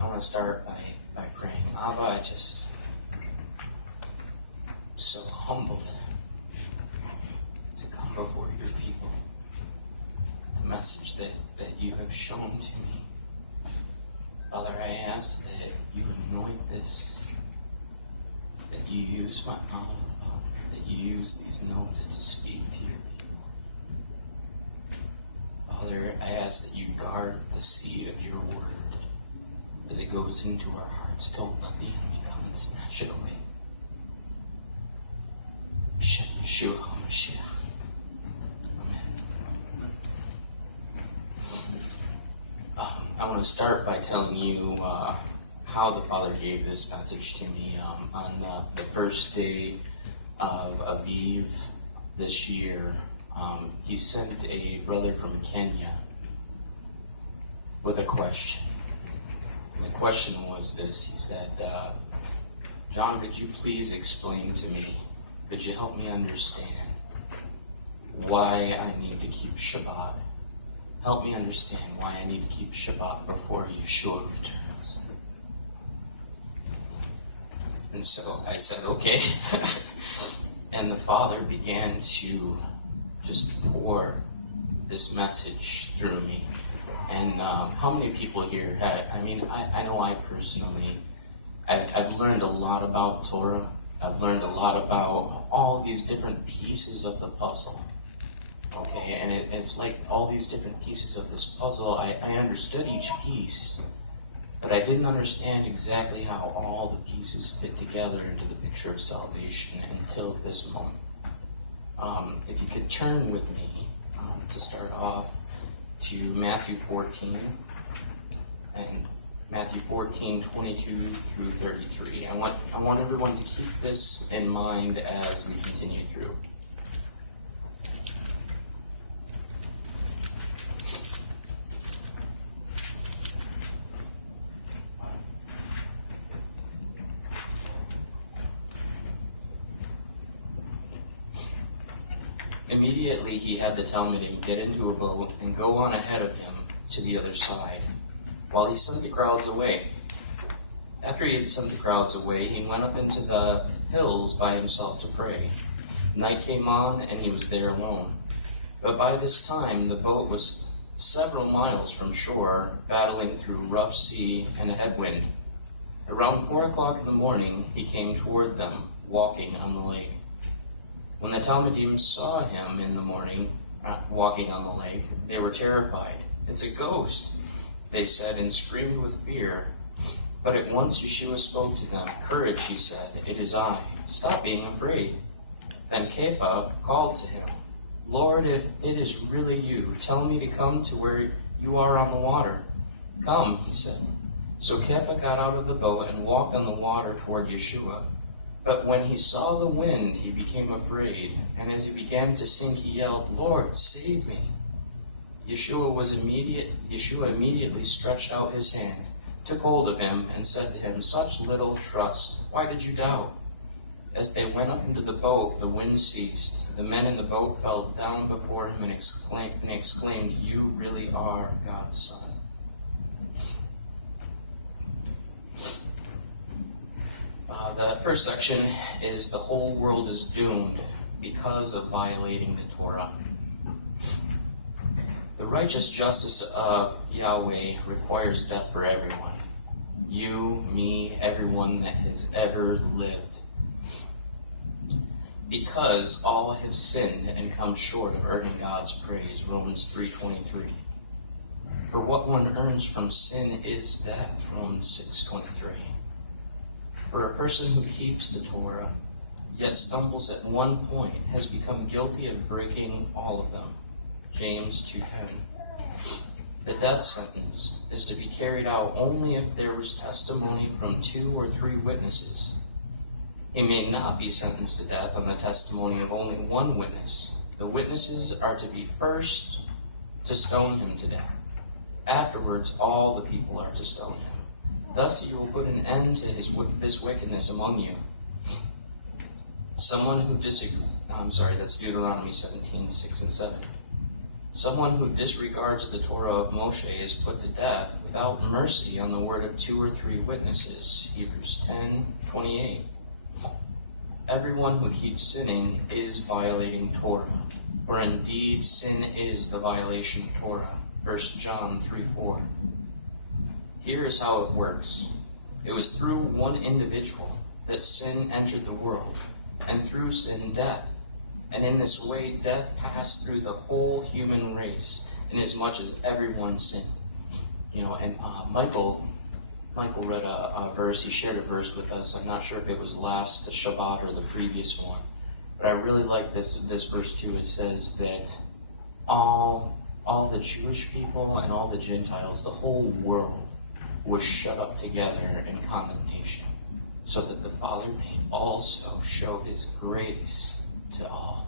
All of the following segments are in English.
I want to start by praying. Abba, I just so humbled to come before your people. The message that you have shown to me. Father, I ask that you anoint this, that you use my mouth, Father, that you use these notes to speak to your people. Father, I ask that you guard the seed of your word as it goes into our hearts. Don't let the enemy come and snatch it away. Yeshua HaMashiach. Amen. I want to start by telling you how the Father gave this message to me. On the first day of Aviv this year, he sent a brother from Kenya with a question. And the question was this. He said, John, could you please explain to me, could you help me understand why I need to keep Shabbat? Help me understand why I need to keep Shabbat before Yeshua returns. And so I said, okay. And the Father began to just pour this message through me. And how many people here I know I personally, I've learned a lot about Torah. I've learned a lot about all these different pieces of the puzzle. Okay, and it's like all these different pieces of this puzzle, I understood each piece, but I didn't understand exactly how all the pieces fit together into the picture of salvation until this moment. If you could turn with me to start off to Matthew 14, and Matthew 14, 22 through 33. I want everyone to keep this in mind as we continue through. Immediately he had the Talmudim get into a boat and go on ahead of him to the other side, while he sent the crowds away. After he had sent the crowds away, he went up into the hills by himself to pray. Night came on, and he was there alone. But by this time the boat was several miles from shore, battling through rough sea and a headwind. Around 4 o'clock in the morning he came toward them, walking on the lake. When the Talmudim saw him in the morning, walking on the lake, they were terrified. "It's a ghost," they said, and screamed with fear. But at once Yeshua spoke to them. "Courage," he said, "it is I. Stop being afraid." Then Kepha called to him, "Lord, if it is really you, tell me to come to where you are on the water." "Come," he said. So Kepha got out of the boat and walked on the water toward Yeshua. But when he saw the wind, he became afraid, and as he began to sink, he yelled, "Lord, save me." Yeshua immediately stretched out his hand, took hold of him, and said to him, "Such little trust, why did you doubt?" As they went up into the boat, the wind ceased. The men in the boat fell down before him and exclaimed, "You really are God's Son." The first section is the whole world is doomed because of violating the Torah. The righteous justice of Yahweh requires death for everyone. You, me, everyone that has ever lived. Because all have sinned and come short of earning God's praise, Romans 3:23. For what one earns from sin is death, Romans 6:23. For a person who keeps the Torah, yet stumbles at one point, has become guilty of breaking all of them, James 2:10. The death sentence is to be carried out only if there was testimony from 2 or 3 witnesses. He may not be sentenced to death on the testimony of only one witness. The witnesses are to be first to stone him to death. Afterwards, all the people are to stone him. Thus you will put an end to this wickedness among you. Someone who disagrees, that's Deuteronomy 17:6 and 7. Someone who disregards the Torah of Moshe is put to death without mercy on the word of 2 or 3 witnesses. Hebrews 10:28. Everyone who keeps sinning is violating Torah, for indeed sin is the violation of Torah. 1 John 3:4. Here is how it works. It was through one individual that sin entered the world, and through sin, death. And in this way, death passed through the whole human race, inasmuch as everyone sinned. Michael read a verse. He shared a verse with us. I'm not sure if it was last Shabbat or the previous one, but I really like this verse too. It says that all the Jewish people and all the Gentiles, the whole world, was shut up together in condemnation, so that the Father may also show his grace to all.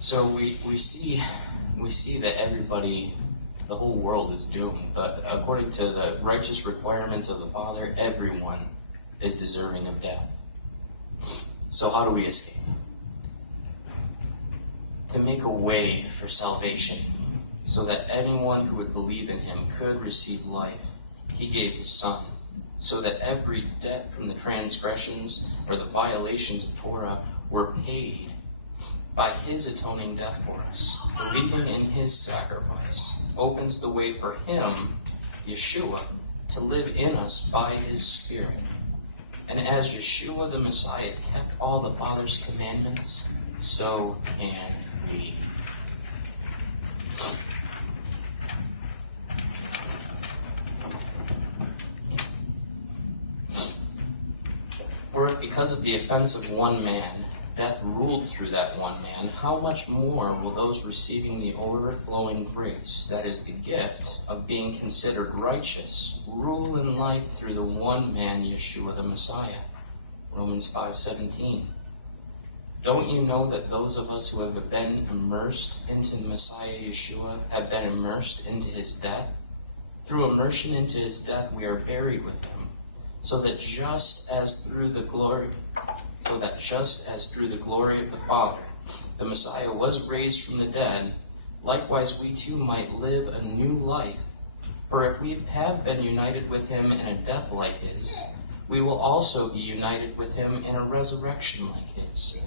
So we see that everybody, the whole world is doomed, but according to the righteous requirements of the Father, everyone is deserving of death. So how do we escape? To make a way for salvation, so that anyone who would believe in him could receive life, he gave his Son, so that every debt from the transgressions or the violations of Torah were paid by his atoning death for us. Believing in his sacrifice opens the way for him, Yeshua, to live in us by his Spirit. And as Yeshua the Messiah kept all the Father's commandments, so can we. For if because of the offense of one man, death ruled through that one man, how much more will those receiving the overflowing grace, that is the gift of being considered righteous, rule in life through the one man, Yeshua the Messiah? Romans 5:17. Don't you know that those of us who have been immersed into Messiah Yeshua have been immersed into his death? Through immersion into his death we are buried with him, so that just as through the glory of the Father, the Messiah was raised from the dead, likewise we too might live a new life. For if we have been united with him in a death like his, we will also be united with him in a resurrection like his.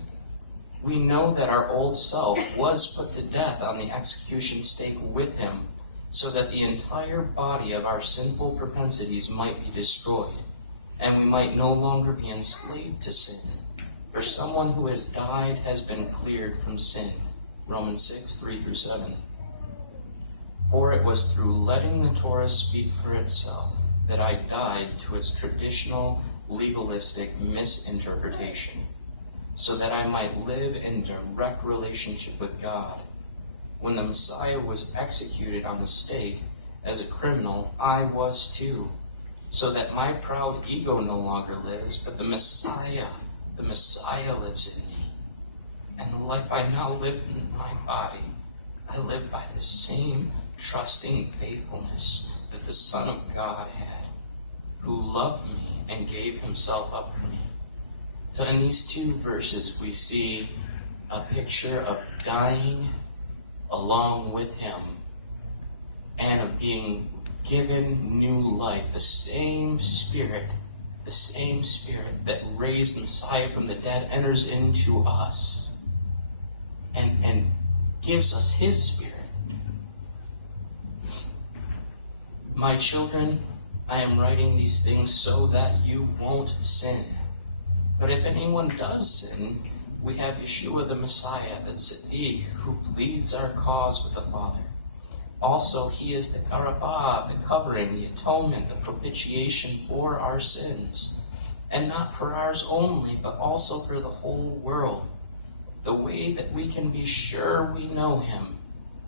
We know that our old self was put to death on the execution stake with him, so that the entire body of our sinful propensities might be destroyed, and we might no longer be enslaved to sin. For someone who has died has been cleared from sin. Romans 6:3-7. For it was through letting the Torah speak for itself that I died to its traditional, legalistic misinterpretation, so that I might live in direct relationship with God. When the Messiah was executed on the stake as a criminal, I was too, so that my proud ego no longer lives, but the Messiah lives in me. And the life I now live in my body, I live by the same trusting faithfulness that the Son of God had, who loved me and gave himself up for me. So in these two verses, we see a picture of dying along with him and of being given new life. The same Spirit that raised Messiah from the dead enters into us and gives us his Spirit. My children, I am writing these things so that you won't sin. But if anyone does sin, we have Yeshua the Messiah, the Tzaddik, who pleads our cause with the Father. Also, he is the Karabah, the covering, the atonement, the propitiation for our sins. And not for ours only, but also for the whole world. The way that we can be sure we know him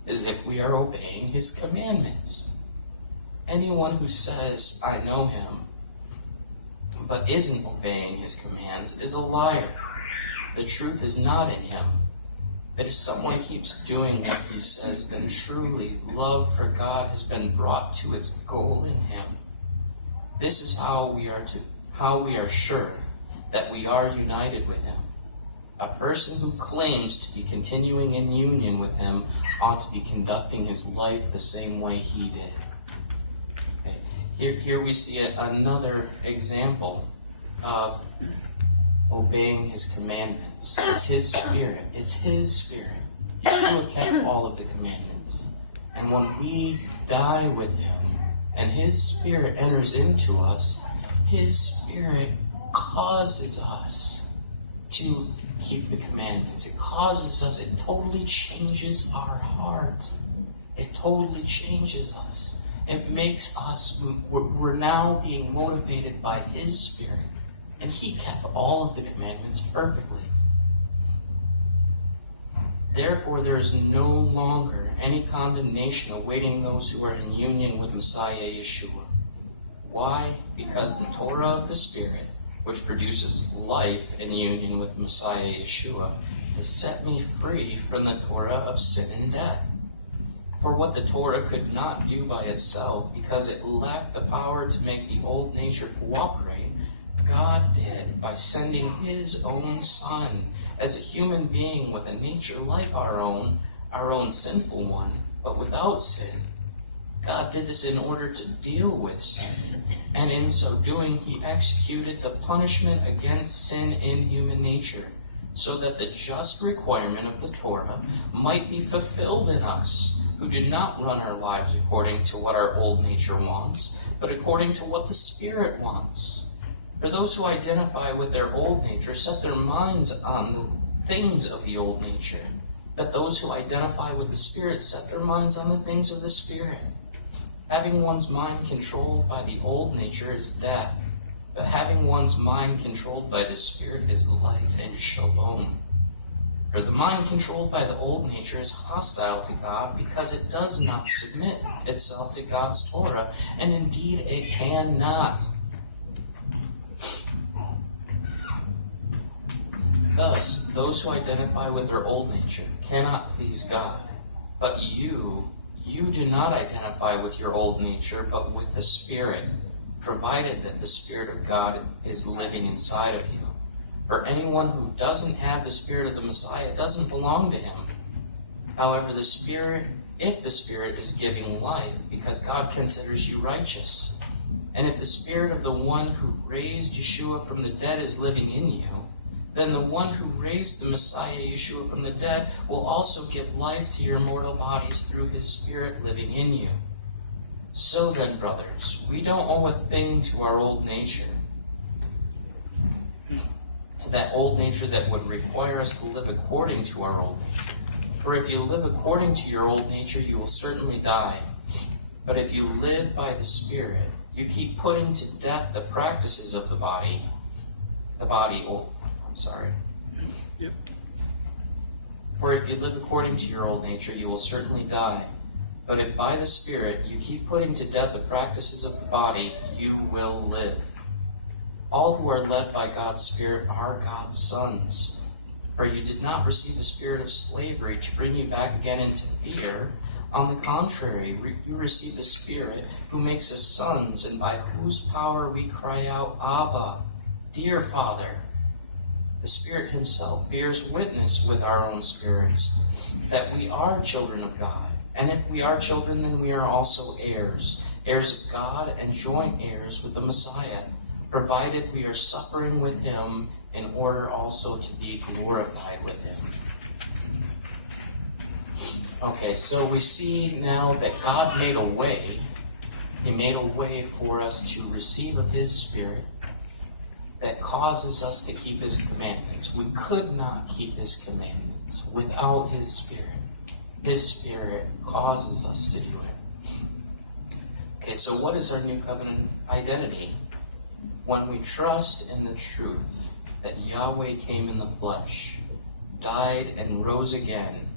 is if we are obeying his commandments. Anyone who says, I know him, but isn't obeying his commands is a liar. The truth is not in him. But if someone keeps doing what he says, then truly love for God has been brought to its goal in him. This is how we are sure that we are united with him. A person who claims to be continuing in union with him ought to be conducting his life the same way he did. Okay. Here we see another example of obeying his commandments. It's his Spirit. It's his Spirit. Yeshua kept all of the commandments. And when we die with him and his Spirit enters into us, his Spirit causes us to keep the commandments. It causes us, it totally changes our heart. It totally changes us. It makes us, we're now being motivated by his Spirit. And he kept all of the commandments perfectly. Therefore, there is no longer any condemnation awaiting those who are in union with Messiah Yeshua. Why? Because the Torah of the Spirit, which produces life in union with Messiah Yeshua, has set me free from the Torah of sin and death. For what the Torah could not do by itself, because it lacked the power to make the old nature cooperate, God did by sending his own Son as a human being with a nature like our own sinful one, but without sin. God did this in order to deal with sin, and in so doing he executed the punishment against sin in human nature, so that the just requirement of the Torah might be fulfilled in us, who do not run our lives according to what our old nature wants, but according to what the Spirit wants. For those who identify with their old nature set their minds on the things of the old nature, but those who identify with the Spirit set their minds on the things of the Spirit. Having one's mind controlled by the old nature is death, but having one's mind controlled by the Spirit is life and shalom. For the mind controlled by the old nature is hostile to God because it does not submit itself to God's Torah, and indeed it cannot. Thus, those who identify with their old nature cannot please God. But you do not identify with your old nature, but with the Spirit, provided that the Spirit of God is living inside of you. For anyone who doesn't have the Spirit of the Messiah doesn't belong to him. However, if the Spirit is giving life, because God considers you righteous, and if the Spirit of the one who raised Yeshua from the dead is living in you, then the one who raised the Messiah Yeshua from the dead will also give life to your mortal bodies through his Spirit living in you. So then, brothers, we don't owe a thing to our old nature, to that old nature that would require us to live according to our old nature. For if you live according to your old nature, you will certainly die. But if you live by the Spirit, you keep putting to death the practices of the body. Yep. For if you live according to your old nature, you will certainly die. But if by the Spirit you keep putting to death the practices of the body, you will live. All who are led by God's Spirit are God's sons. For you did not receive the spirit of slavery to bring you back again into fear. On the contrary, you received the Spirit who makes us sons, and by whose power we cry out, Abba, dear Father. The Spirit himself bears witness with our own spirits that we are children of God. And if we are children, then we are also heirs, heirs of God and joint heirs with the Messiah, provided we are suffering with him in order also to be glorified with him. Okay, so we see now that God made a way. He made a way for us to receive of his Spirit that causes us to keep his commandments. We could not keep his commandments without his Spirit. His Spirit causes us to do it. Okay, so what is our new covenant identity? When we trust in the truth that Yahweh came in the flesh, died and rose again,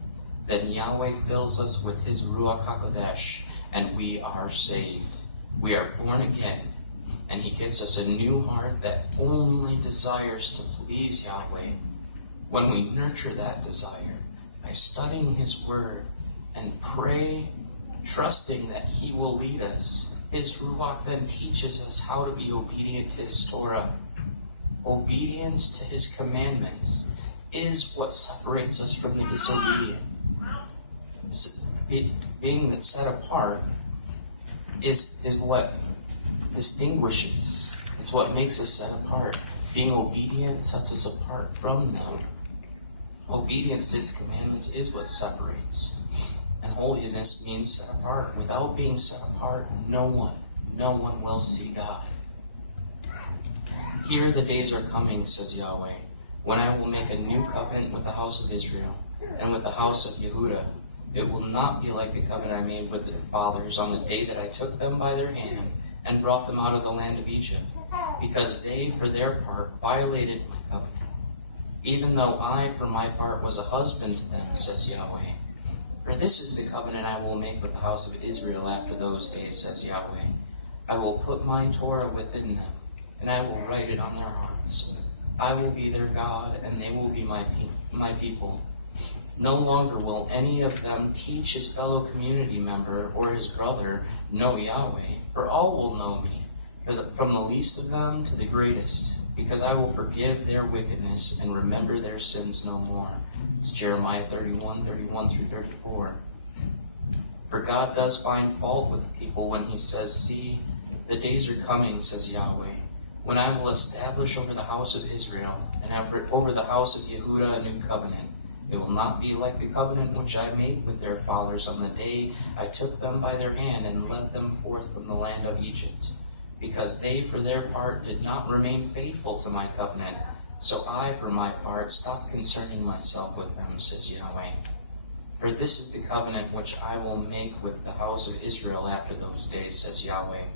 then Yahweh fills us with his Ruach HaKodesh, and we are saved. We are born again, and he gives us a new heart that only desires to please Yahweh. When we nurture that desire by studying his word and pray, trusting that he will lead us, his Ruach then teaches us how to be obedient to his Torah. Obedience to his commandments is what separates us from the disobedient. Being set apart is what distinguishes. It's what makes us set apart. Being obedient sets us apart from them. Obedience to his commandments is what separates. And holiness means set apart. Without being set apart, no one will see God. Here the days are coming, says Yahweh, when I will make a new covenant with the house of Israel and with the house of Yehudah. It will not be like the covenant I made with their fathers on the day that I took them by their hand and brought them out of the land of Egypt, because they, for their part, violated my covenant. Even though I, for my part, was a husband to them, says Yahweh. For this is the covenant I will make with the house of Israel after those days, says Yahweh. I will put my Torah within them, and I will write it on their hearts. I will be their God, and they will be my people. No longer will any of them teach his fellow community member or his brother, know Yahweh, for all will know me, from the least of them to the greatest, because I will forgive their wickedness and remember their sins no more. It's Jeremiah 31 through 34. For God does find fault with people when he says, see, the days are coming, says Yahweh, when I will establish over the house of Israel and over the house of Yehudah a new covenant. It will not be like the covenant which I made with their fathers on the day I took them by their hand and led them forth from the land of Egypt, because they for their part did not remain faithful to my covenant. So I, for my part, stopped concerning myself with them, says Yahweh. For this is the covenant which I will make with the house of Israel after those days, says Yahweh.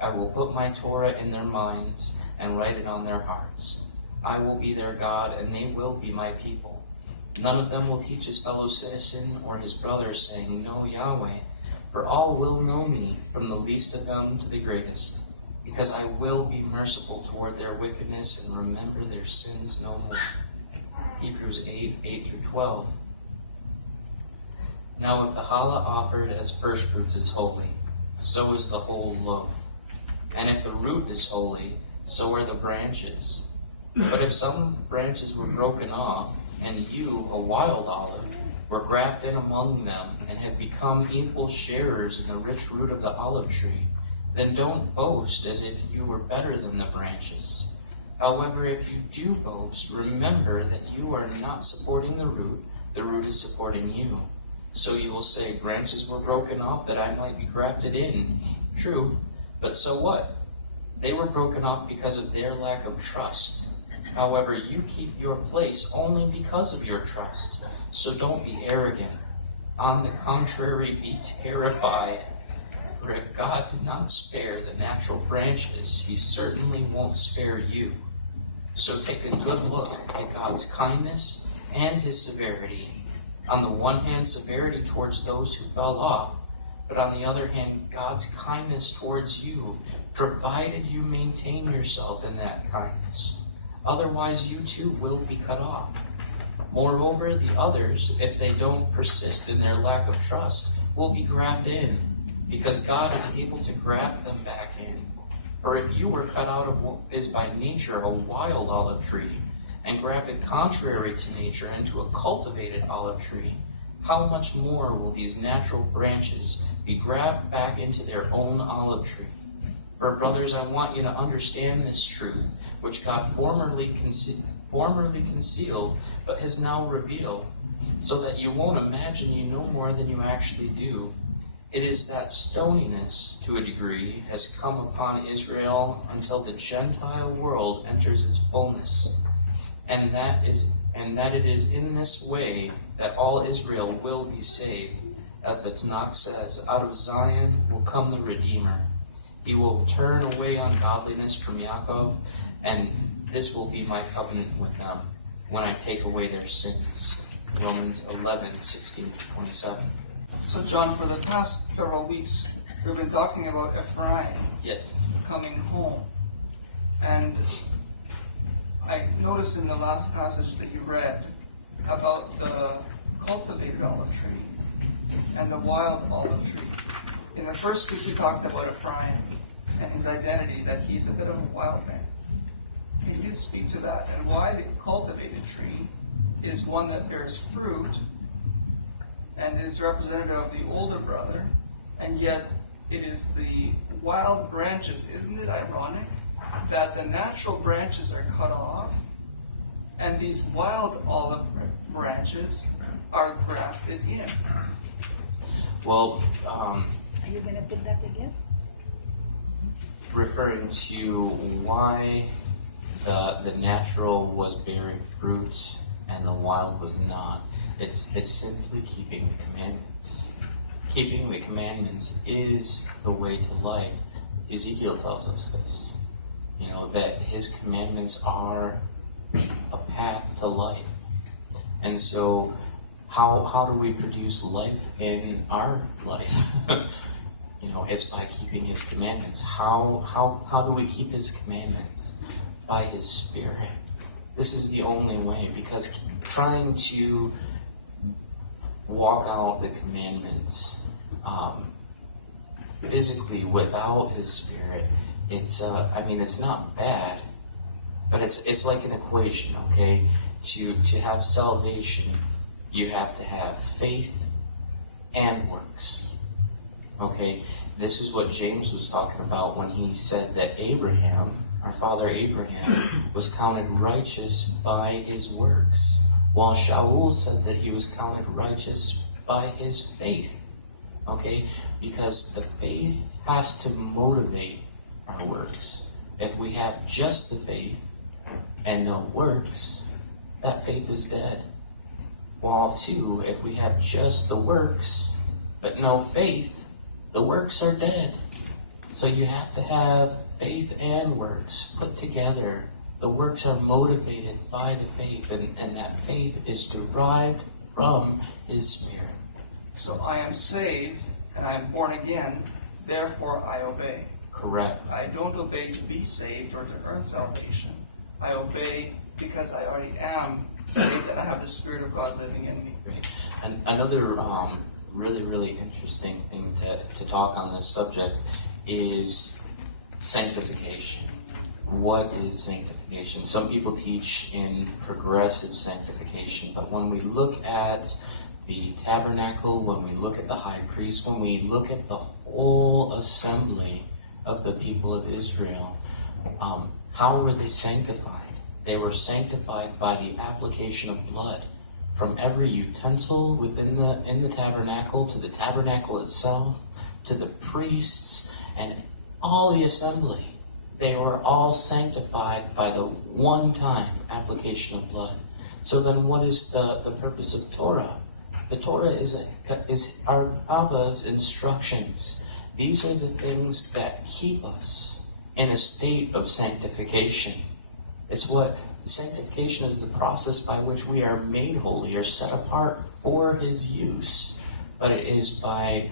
I will put my Torah in their minds and write it on their hearts. I will be their God, and they will be my people. None of them will teach his fellow citizen or his brother, saying, know Yahweh, for all will know me, from the least of them to the greatest, because I will be merciful toward their wickedness and remember their sins no more. Hebrews 8 through 12. Now if the challah offered as firstfruits is holy, so is the whole loaf. And if the root is holy, so are the branches. But if some branches were broken off, and you, a wild olive, were grafted among them, and have become equal sharers in the rich root of the olive tree, then don't boast as if you were better than the branches. However, if you do boast, remember that you are not supporting the root is supporting you. So you will say, branches were broken off that I might be grafted in. True, but so what? They were broken off because of their lack of trust. However, you keep your place only because of your trust. So don't be arrogant. On the contrary, be terrified. For if God did not spare the natural branches, he certainly won't spare you. So take a good look at God's kindness and his severity. On the one hand, severity towards those who fell off, but on the other hand, God's kindness towards you, provided you maintain yourself in that kindness. Otherwise, you too will be cut off. Moreover, the others, if they don't persist in their lack of trust, will be grafted in, because God is able to graft them back in. For if you were cut out of what is by nature a wild olive tree, and grafted contrary to nature into a cultivated olive tree, how much more will these natural branches be grafted back into their own olive tree? For brothers, I want you to understand this truth, which God formerly concealed, but has now revealed, so that you won't imagine you know more than you actually do. It is that stoniness, to a degree, has come upon Israel until the Gentile world enters its fullness, and that it is in this way that all Israel will be saved. As the Tanakh says, out of Zion will come the Redeemer. He will turn away ungodliness from Yaakov, and this will be my covenant with them when I take away their sins. Romans 11:16-27. So John, for the past several weeks, we've been talking about Ephrayim Yes. coming home. And I noticed in the last passage that you read about the cultivated olive tree and the wild olive tree. In the first week we talked about Ephrayim and his identity, that he's a bit of a wild man. Can you speak to that and why the cultivated tree is one that bears fruit and is representative of the older brother, and yet it is the wild branches. Isn't it ironic that the natural branches are cut off and these wild olive branches are grafted in? Well, Are you going to pick that again? referring to why the natural was bearing fruits and the wild was not. It's simply keeping the commandments. Keeping the commandments is the way to life. Ezekiel tells us this. You know, that his commandments are a path to life. And so how do we produce life in our life? You know, it's by keeping his commandments. How do we keep his commandments? By his Spirit. This is the only way, because trying to walk out the commandments physically without his Spirit, it's not bad, but it's like an equation, okay? To have salvation, you have to have faith and works. Okay, this is what James was talking about when he said that Abraham, our father Abraham, was counted righteous by his works, while Shaul said that he was counted righteous by his faith. Okay, because the faith has to motivate our works. If we have just the faith and no works, that faith is dead. While too, if we have just the works but no faith, the works are dead. So you have to have faith and works put together. The works are motivated by the faith, and that faith is derived from his Spirit. So I am saved and I am born again, therefore I obey. Correct. I don't obey to be saved or to earn salvation. I obey because I already am saved and I have the Spirit of God living in me. Right. And another really interesting thing to talk on this subject is sanctification. What is sanctification? Some people teach in progressive sanctification, but when we look at the tabernacle, when we look at the high priest, when we look at the whole assembly of the people of Israel, how were they sanctified? They were sanctified by the application of blood. From every utensil within the tabernacle, to the tabernacle itself, to the priests, and all the assembly, they were all sanctified by the one-time application of blood. So then what is the purpose of Torah? The Torah is our Abba's instructions. These are the things that keep us in a state of sanctification. It's what sanctification is, the process by which we are made holy or set apart for his use. But it is by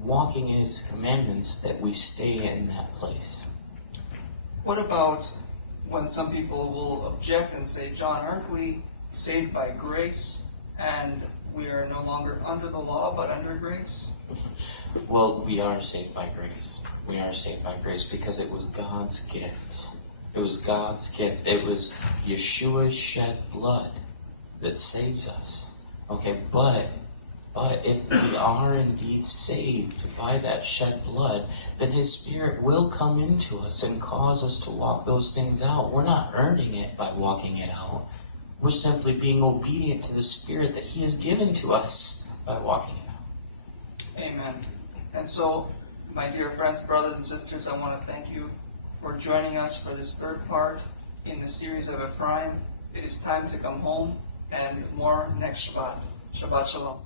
walking in his commandments that we stay in that place. What about when some people will object and say, John, aren't we saved by grace and we are no longer under the law but under grace? Well, we are saved by grace. We are saved by grace because it was God's gift. It was God's gift. It was Yeshua's shed blood that saves us. Okay, but if we are indeed saved by that shed blood, then his Spirit will come into us and cause us to walk those things out. We're not earning it by walking it out. We're simply being obedient to the Spirit that he has given to us by walking it out. Amen. And so, my dear friends, brothers and sisters, I want to thank you for joining us for this third part in the series of Ephraim. It is time to come home, and more next Shabbat. Shabbat Shalom.